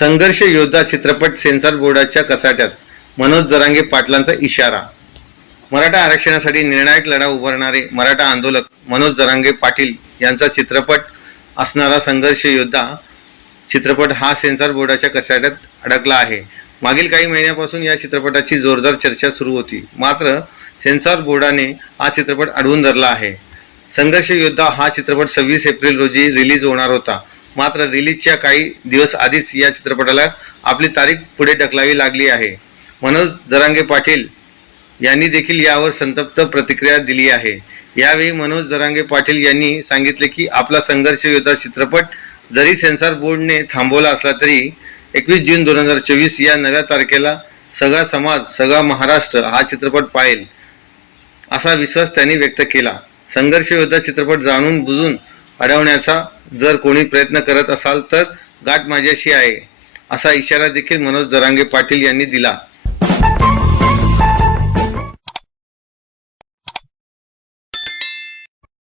संघर्ष योद्धा चित्रपट सेन्सॉर बोर्डाच्या कचाट्यात मनोज जरांगे पाटलांचा इशारा. मराठा आरक्षणासाठी निर्णायक लढा उभारणारे मराठा आंदोलक मनोज जरांगे पाटील यांचा चित्रपट असणारा संघर्ष योद्धा चित्रपट हा सेन्सॉर बोर्डाच्या कचाट्यात अडकला आहे. मागील काही महिन्यापासून या चित्रपटाची जोरदार चर्चा सुरू होती. मात्र सेन्सॉर बोर्डाने हा चित्रपट अडवून धरला आहे. संघर्ष योद्धा हा चित्रपट सव्वीस एप्रिल रोजी रिलीज होणार होता. मात्र रिलीजच्या काही दिवस आधीच या चित्रपटाला आपली तारीख पुढे ढकलावी लागली आहे. मनोज जरांगे पाटील यांनी देखील यावर संतप्त प्रतिक्रिया दिली आहे. यावेळी मनोज जरांगे पाटील यांनी सांगितले की आपला संघर्ष योद्धा चित्रपट जरी सेन्सॉर बोर्डने थांबवला असला तरी एकवीस जून दोन हजार चोवीस या नव्या तारखेला सगळा समाज सगळा महाराष्ट्र हा चित्रपट पाहिल असा विश्वास त्यांनी व्यक्त केला. संघर्ष योद्धा चित्रपट जाणून बुजून अडवण्याचा जर कोणी प्रयत्न करत असाल तर गाठ माझ्याशी आहे असा इशारा देखील मनोज दरांगे पाटील यांनी दिला.